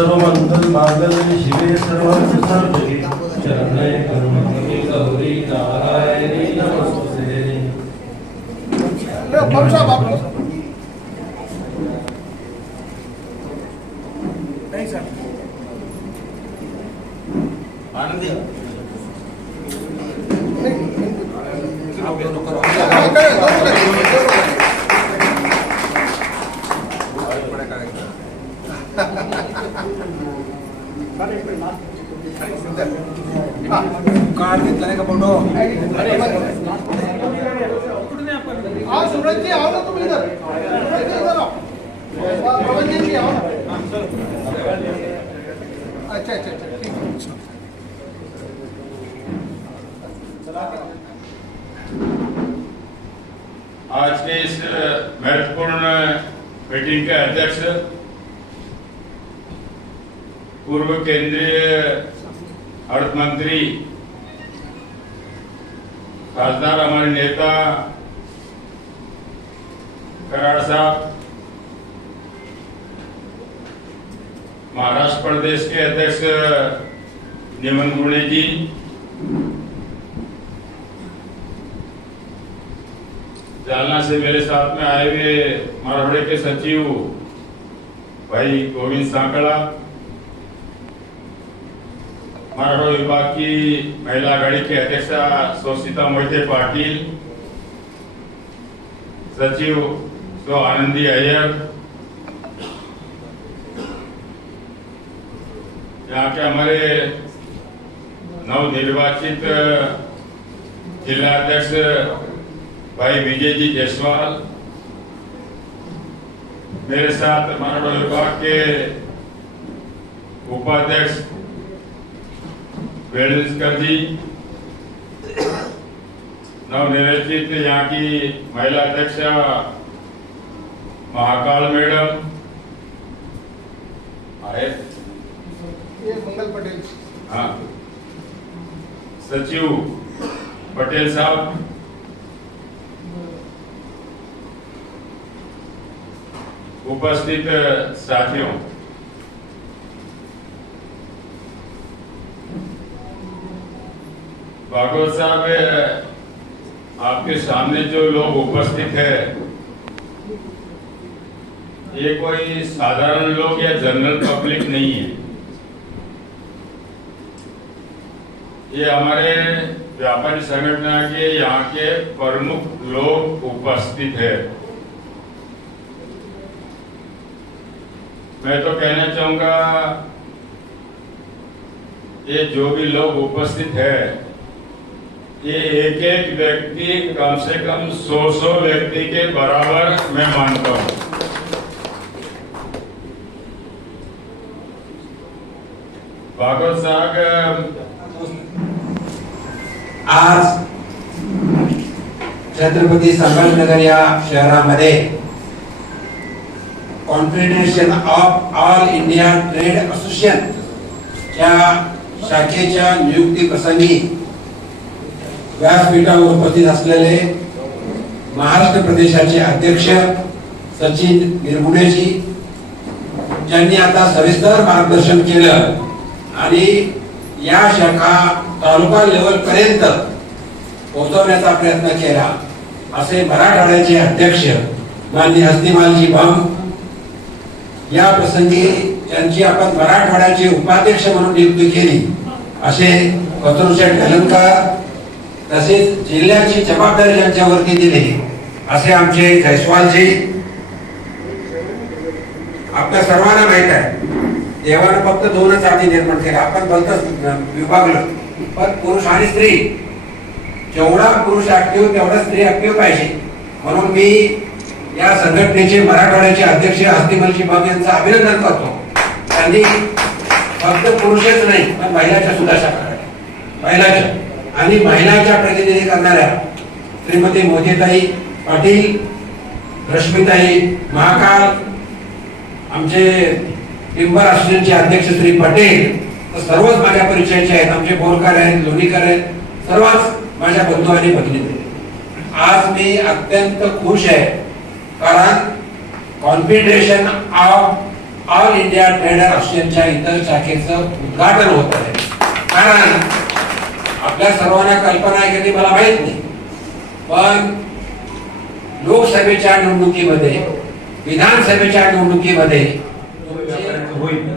सर्व मंगल मांगल्य शिवे सर्वार्थ साधके शरण्ये कर्मणे गौरी नारायणी नमस्ते. कार्ड अच्छा अच्छा अच्छा ठीक आज के इस महत्त्वपूर्ण मीटिंग के अध्यक्ष पूर्व केंद्रीय अर्थ मंत्री खासदार हमारे नेता कराड़ साहब महाराष्ट्र प्रदेश के अध्यक्ष निमन गुणे जी जालना से मेरे साथ में आए हुए मरहड़े के सचिव भाई गोविंद सांकड़ा मराठा विभाग की महिला आघाड़ी के अध्यक्षा सोशिता मोहिते पाटिल सचिव सो आनंदी अय्यर यहाँ के हमारे नवनिर्वाचित जिला अध्यक्ष भाई विजय जी जायसवाल, मेरे साथ मराठा विभाग के उपाध्यक्ष वेलकर जी, नवनिर्वाचित यहाँ की महिला अध्यक्षा महाकाल मैडम। आए ये मंगल पटेल। हाँ। सचिव पटेल साहब। उपस्थित साथियों। भागवत साहब आपके सामने जो लोग उपस्थित है ये कोई साधारण लोग या जनरल पब्लिक नहीं है। ये हमारे व्यापारी संगठन के यहाँ के प्रमुख लोग उपस्थित है। मैं तो कहना चाहूँगा, ये जो भी लोग उपस्थित है, ये एक एक व्यक्ति कम से कम सौ सौ व्यक्ति के बराबर मैं मानता हूँ। भागवत साहब आज छत्रपती संभाजीनगर या शहरामध्ये confederation of all India trade association च्या शाखेच्या नियुक्ती प्रसंगी व्यासपीठावर उपस्थित असलेले महाराष्ट्र प्रदेशाचे अध्यक्ष सचिन निर्गुणेजी ज्यांनी आता सविस्तर मार्गदर्शन केलं. आणि या शाखा तालुका लेवल पर्यंत पोहोचवण्याचा प्रयत्न केला. असे मराठवाड्याचे अध्यक्ष माननीय हस्तिमालजी बाम या प्रसंगी त्यांची आपण मराठवाड्याचे उपाध्यक्ष म्हणून नियुक्ती केली. असे कतरुशेठ अलंकार तसेच जिल्ह्याची जबाबदारी यांच्यावरती दिली. असे आमचे जयस्वालजी. आपल्या सर्वांना माहीत आहे. देवानं फक्त दोनच जाती निर्माण केल्या आपण भलतच विभागलं. पण पुरुष आणि स्त्री जेवढा पुरुष ऍक्टिव्ह तेवढा स्त्री ऍक्टिव्ह पाहिजे. म्हणून मी या संघटनेचे मराठवाड्याचे अध्यक्ष हस्तिमलजी बाग यांचं अभिनंदन करतो. त्यांनी फक्त पुरुषच नाही पण महिलाच्या सुद्धा शाखा महिलाच्या आणि महिलाच्या प्रतिनिधी करणाऱ्या श्रीमती मोदीताई पाटील रश्मीताई महाकाळ आमचे टिंबर असोसिएशनचे अध्यक्ष श्री पटेल तर सर्वच माझ्या परिचयाचे आहेत. आमचे बोरकर आहेत लोणीकर आहेत. सर्वच माझ्या बंधू आणि भगिनी आज मी अत्यंत खुश आहे कारण confederation of all India trader असोसिएशनच्या इतर शाखेचं उद्घाटन होत आहे. कारण आपल्या सर्वांना कल्पना आहे की ती मला माहीत नाही पण लोकसभेच्या निवडणुकीमध्ये विधानसभेच्या निवडणुकीमध्ये होईल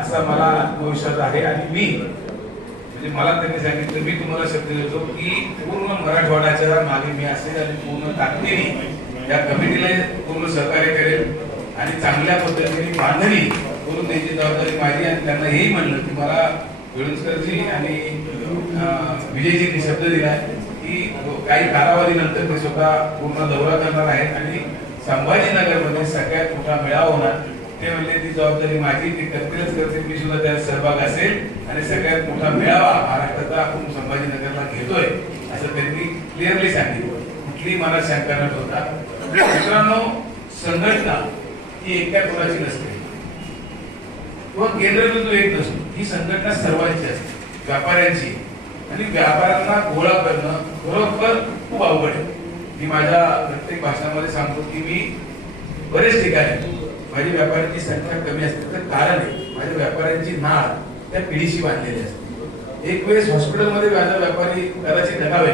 असा मला आत्मविश्वास आहे आणि मी म्हणजे मला त्यांनी सांगितलं मी तुम्हाला शब्द देतो की पूर्ण मराठवाड्याच्या मागे मी असेल आणि पूर्ण ताकदीने या कमिटीला पूर्ण सहकार्य करेल आणि चांगल्या पद्धतीने बांधणी करून त्यांची जबाबदारी माझी आणि त्यांना हेही म्हणलं की मला वेळुसकरजी आणि विजयजींनी शब्द दिला की काही कालावधीनंतर ते स्वतः पूर्ण दौरा करणार आहेत आणि संभाजीनगरमध्ये सगळ्यात मोठा मेळावा होणार. ते म्हणले ती जबाबदारी माझी ती करतीलच करतील मी सुद्धा त्यात सहभाग असेल आणि सगळ्यात मोठा मेळावा महाराष्ट्राचा आपण संभाजीनगरला घेतोय असं त्यांनी क्लिअरली सांगितलं. कुठली मला शंका न ठेवता. मित्रांनो संघटना ही एका कोणाची नसते. किंवा केंद्रबिंदू एक नसतो. ही संघटना सर्वांची असते. व्यापाऱ्यांची. आणि व्यापाऱ्यांना गोळा करणं खरोखर खूप अवघड आहे. मी माझ्या प्रत्येक भाषणामध्ये सांगतो की मी बरेच ठिकाणी माझ्या व्यापाऱ्यांची संख्या कमी असते. तर कारण आहे माझ्या व्यापाऱ्यांची नाळ त्या पिढीशी बांधलेली असते. एक वेळेस हॉस्पिटलमध्ये माझा व्यापारी कदाचित नकावे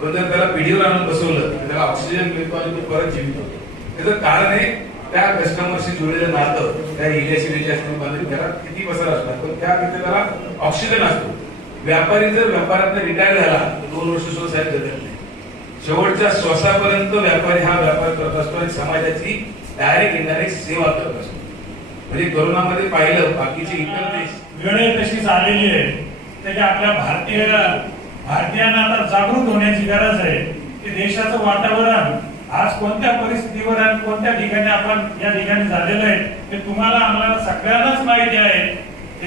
पण जर त्याला पिढीवर आणून बसवलं त्याला ऑक्सिजन मिळतो आणि तो परत जीवित होतो. त्याचं कारण आहे त्या कस्टमरशी जुळलेलं नातं त्या इलेक्ट्रिसिटी असणे बांधून त्याला किती पसार असतात पण त्या त्याला ऑक्सिजन असतो. व्यापारी जर व्यापारात रिटायर झाला तर दोन वर्ष सुद्धा साहेब जगत नाही. शेवटच्या श्वासापर्यंत व्यापारी हा व्यापार करत असतो आणि समाजाची डायरेक्ट इनडायरेक्ट सेवा करत असतो म्हणजे कोरोनामध्ये पाहिलं बाकीचे इतर देश. वेळ तशीच आलेली आहे. त्याची आपल्या भारतीय भारतीयांना आता जागृत होण्याची गरज आहे. की देशाचं वातावरण आज कोणत्या परिस्थितीवर आणि कोणत्या ठिकाणी आपण या ठिकाणी झालेलं आहे हे तुम्हाला आम्हाला सगळ्यांनाच माहिती आहे.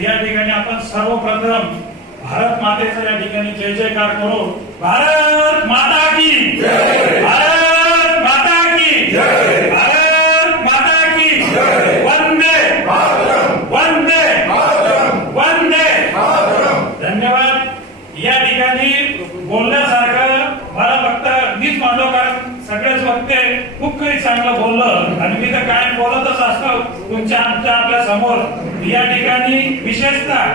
या ठिकाणी आपण सर्वप्रथम भारत मातेचा या ठिकाणी जय जयकार करू. भारत माता की भारत माता की भारत माता की वंदे वंदे वंदे धन्यवाद या ठिकाणी बोलण्यासारखं मला फक्त मीच म्हणलो कारण सगळेच वक्ते खूप काही चांगलं बोललं आणि मी तर काय बोलतच असतो तुमच्या आमच्या आपल्यासमोर. या ठिकाणी विशेषतः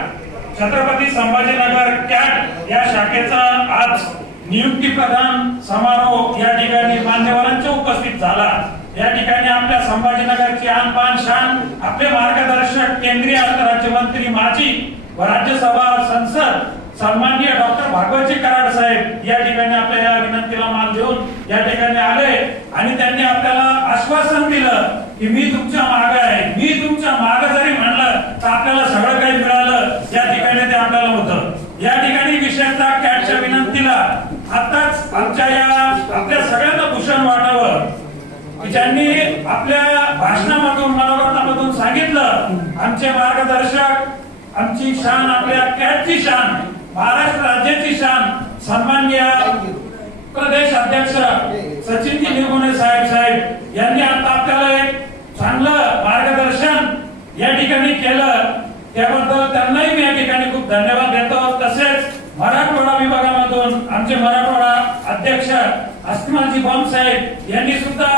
छत्रपती संभाजीनगर कॅट या शाखेचा आज नियुक्ती प्रधान समारोह या ठिकाणी मान्यवरांच्या उपस्थित झाला. या ठिकाणी आपल्या संभाजीनगरची आन पान शान आपले मार्गदर्शक केंद्रीय अर्थ राज्यमंत्री माजी व राज्यसभा संसद सन्माननीय डॉक्टर भागवतजी कराड साहेब या ठिकाणी आपल्या या विनंतीला मान देऊन या ठिकाणी आले आणि त्यांनी आपल्याला आश्वासन दिलं की मी तुमच्या मागे आहे. मी तुमच्या मागे जरी म्हणलं तर आपल्याला सगळं काही मिळालं. या ठिकाणी ते आपल्याला होतं. या ठिकाणी विशेषतः कॅटच्या विनंतीला आताच आमच्या या आपल्या सगळ्यांना भूषण वाटावं. की ज्यांनी आपल्या भाषणामधून मनोगतामधून सांगितलं आमचे मार्गदर्शक आमची शान आपल्या कॅटची शान महाराष्ट्र राज्याची शान सन्मान्य प्रदेश अध्यक्ष सचिन निगुणे साहेब साहेब यांनी आता आपल्याला एक चांगलं मार्गदर्शन या ठिकाणी केलं त्याबद्दल त्यांनाही मी या ठिकाणी खूप धन्यवाद देतो. तसेच मराठवाडा विभागामधून आमचे मराठवाडा अध्यक्ष अस्माजी बॉम्ब साहेब यांनी सुद्धा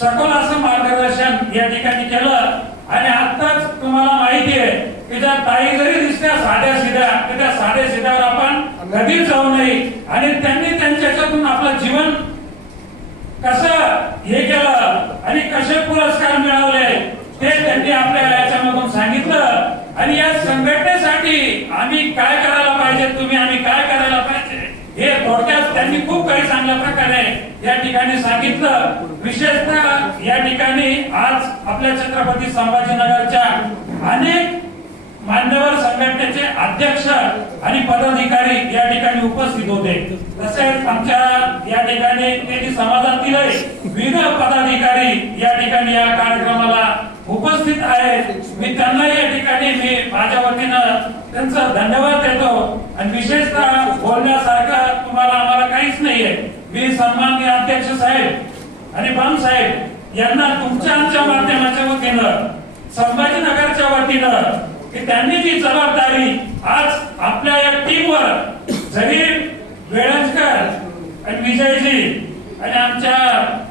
सखोल असं मार्गदर्शन या ठिकाणी केलं. आणि आताच तुम्हाला माहिती आहे की ज्या ताई जरी दिसत्या साध्या सिध्या तर त्या साध्या सिध्यावर आपण कधीच जाऊ नये आणि त्यांनी त्यांच्यातून आपलं जीवन कसं हे केलं आणि कसे पुरस्कार मिळवले ते त्यांनी आपल्याला याच्यामधून सांगितलं. आणि या संघटनेसाठी आम्ही काय करायला पाहिजे तुम्ही आम्ही काय करायला पाहिजे हे थोडक्यात त्यांनी खूप काही चांगल्या प्रकारे या ठिकाणी सांगितलं. विशेषतः या ठिकाणी आज आपल्या छत्रपती संभाजीनगरच्या अनेक मान्यवर संघटनेचे अध्यक्ष आणि पदाधिकारी या उपस्थित होते. तसेच आमच्या या ठिकाणी त्यांनी समाजातीलही विविध पदाधिकारी या ठिकाणी या कार्यक्रमाला उपस्थित आहेत. मी त्यांना या ठिकाणी मी माझ्या वतीनं त्यांचा धन्यवाद देतो. आणि विशेषतः बोलण्यासारखं तुम्हाला आम्हाला काहीच नाहीये. मी सन्माननीय अध्यक्ष साहेब आणि बम साहेब यांना तुमच्या आमच्या माध्यमाच्या वतीनं संभाजीनगरच्या वतीनं की त्यांनी जी जबाबदारी आज आपल्या या टीमवर जरी वेळंजकर आणि विजयजी आणि आमच्या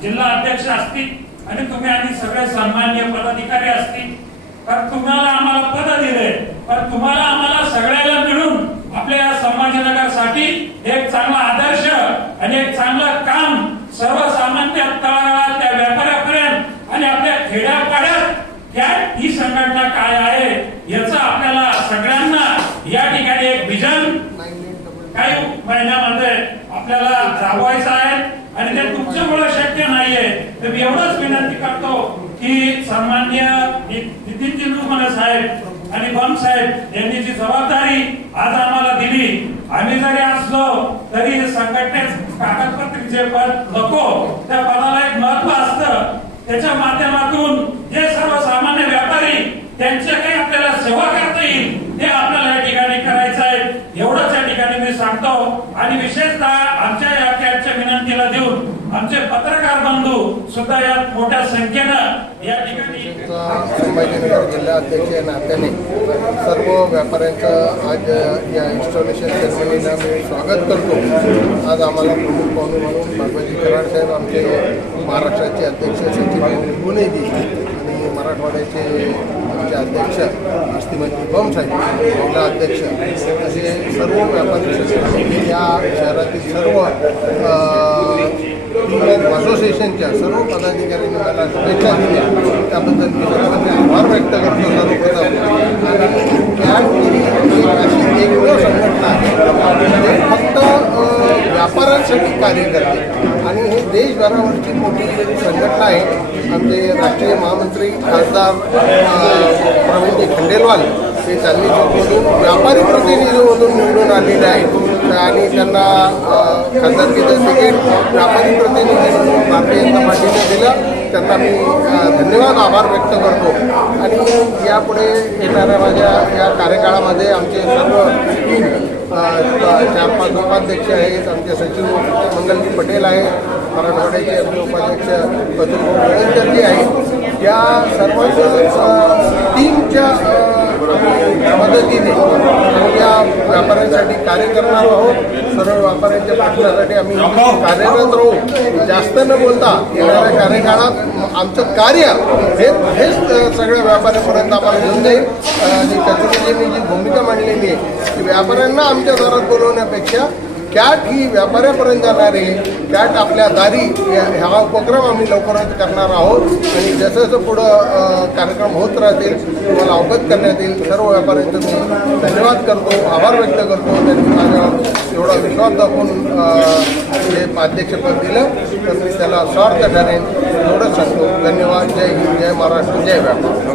जिल्हा अध्यक्ष असतील आणि तुम्ही आम्ही सगळे सन्मान्य पदाधिकारी असतील. तर तुम्हाला आम्हाला पद दिले. पण तुम्हाला आम्हाला सगळ्याला मिळून आपल्या या संभाजीनगरसाठी एक चांगला आदर्श आणि एक चांगलं काम सर्वसामान्य तळागाळात त्या व्यापाऱ्यापर्यंत आणि आपल्या खेड्यापाड्यात त्या ही संघटना काय आहे याचं आपल्याला सगळ्यांना या ठिकाणी एक विजन काही महिन्यामध्ये आपल्याला राबवायचं आहे आणि ते तुमच्यामुळे शक्य नाहीये तर मी एवढंच विनंती करतो की सन्मान्य नितीनजी लोकमान्य साहेब आणि बम साहेब यांनी जी जबाबदारी आज आम्हाला दिली आम्ही जरी असलो तरी संघटनेत कागदपत्र जे पद नको. त्या पदाला एक महत्त्व असतं. त्याच्या माध्यमातून जे सर्वसामान्य व्यापारी त्यांच्या काही आपल्याला सेवा करता येईल ते आपल्याला या ठिकाणी करायचं आहे एवढंच या ठिकाणी मी सांगतो आणि विशेषतः आमच्या या कॅबच्या विनंतीला देऊन आमचे पत्रकार बंधू सुद्धा या मोठ्या संख्येनं या ठिकाणी संभाजीनगर जिल्हा अध्यक्ष नात्याने सर्व व्यापाऱ्यांचं आज या इन्स्टॉलेशन सेरेमनीला मी स्वागत करतो. आज आम्हाला प्रमुख पाहुणे म्हणून बाबाजी कराड साहेब आमचे महाराष्ट्राचे अध्यक्ष सचिन पुणेजी आणि मराठवाड्याचे आमचे अध्यक्ष श्रीमती बम साहेब महिला अध्यक्ष असे सर्व व्यापारी या शहरातील सर्व असोसिएशनच्या सर्व पदाधिकाऱ्यांनी मला शुभेच्छा दिल्या. त्याबद्दल मी सर्वांचे आभार व्यक्त करतो सर्वप्रथम. आणि एक अशी एकमेव संघटना आहे फक्त व्यापाऱ्यांसाठी कार्य करते. आणि हे देशभरावरची मोठी संघटना आहे. आमचे राष्ट्रीय महामंत्री खासदार प्रवीणजी खंडेलवाल हे त्यांनी चौकमधून व्यापारी प्रतिनिधीमधून निवडून आलेले आहेत. आणि त्यांना खासदारकीचं तिकीट व्यापारी प्रतिनिधी भारतीय जनता पार्टीने दिलं. त्यांना मी धन्यवाद आभार व्यक्त करतो. आणि यापुढे येणाऱ्या माझ्या या कार्यकाळामध्ये आमचे सर्व टीम चार पाच उपाध्यक्ष आहेत. आमचे सचिव मंगलजी पटेल आहेत. मराठवाड्याचे आमचे उपाध्यक्ष कतुल आहेत. या सर्वांच्या टीमच्या मदतीने या व्यापाऱ्यांसाठी कार्य करणार आहोत. सर्व व्यापाऱ्यांच्या प्रश्नासाठी आम्ही कार्यरत राहू. जास्त न बोलता येणाऱ्या कार्यकाळात आमचं कार्य हे हेच सगळ्या व्यापाऱ्यांपर्यंत आम्हाला घेऊन जाईल. आणि कचुरीजींनी जी भूमिका मांडलेली आहे की व्यापाऱ्यांना आमच्या दारात बोलवण्यापेक्षा कॅट ही व्यापाऱ्यापर्यंत जाणार आहे कॅट आपल्या दारी हा उपक्रम आम्ही लवकरच करणार आहोत. आणि जसं जसं पुढं कार्यक्रम होत राहतील तुम्हाला अवगत करण्यात येईल सर्व व्यापाऱ्यांचं मी धन्यवाद करतो आभार व्यक्त करतो. त्यांनी माझ्या एवढा विश्वास दाखवून अ, हे अध्यक्षपद दिलं तर मी त्याला स्वार्थ ठरेन एवढंच सांगतो. धन्यवाद. जय हिंद जय महाराष्ट्र जय व्यापार.